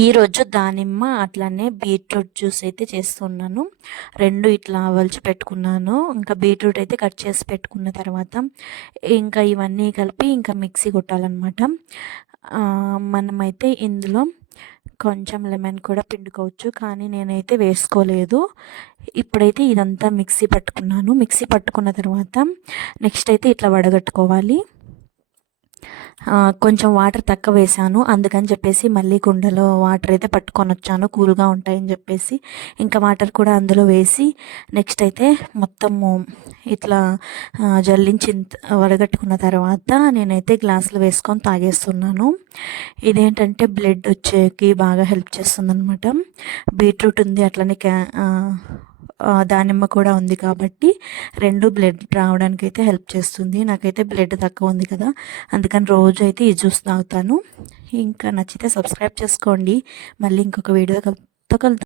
ఈరోజు దానిమ్మ అట్లానే బీట్రూట్ జ్యూస్ అయితే చేస్తున్నాను. 2 ఇట్లా ఒలిచి పెట్టుకున్నాను. ఇంకా బీట్రూట్ అయితే కట్ చేసి పెట్టుకున్న తర్వాత ఇంకా ఇవన్నీ కలిపి ఇంకా మిక్సీ కొట్టాలన్నమాట. మనమైతే ఇందులో కొంచెం లెమన్ కూడా పిండుకోవచ్చు, కానీ నేనైతే వేసుకోలేదు. ఇప్పుడైతే ఇదంతా మిక్సీ పట్టుకున్నాను. మిక్సీ పట్టుకున్న తర్వాత నెక్స్ట్ అయితే ఇట్లా వడగట్టుకోవాలి. కొంచెం వాటర్ తక్కువ వేసాను, అందుకని చెప్పేసి మళ్ళీ కుండలో వాటర్ అయితే పట్టుకొని వచ్చాను కూల్గా ఉంటాయని చెప్పేసి. ఇంకా వాటర్ కూడా అందులో వేసి నెక్స్ట్ అయితే మొత్తము ఇట్లా జల్లించి వడగట్టుకున్న తర్వాత నేనైతే గ్లాసులో వేసుకొని తాగేస్తున్నాను. ఇదేంటంటే బ్లడ్ వచ్చేకి బాగా హెల్ప్ చేస్తుంది అనమాట. బీట్రూట్ ఉంది, అట్లనే దానిమ్మ కూడా ఉంది కాబట్టి 2 బ్లడ్ రావడానికి అయితే హెల్ప్ చేస్తుంది. నాకైతే బ్లడ్ తక్కువ ఉంది కదా, అందుకని రోజు అయితే ఈ జ్యూస్ తాగుతాను. ఇంకా నచ్చితే సబ్స్క్రైబ్ చేసుకోండి. మళ్ళీ ఇంకొక వీడియోతో కలుద్దాం.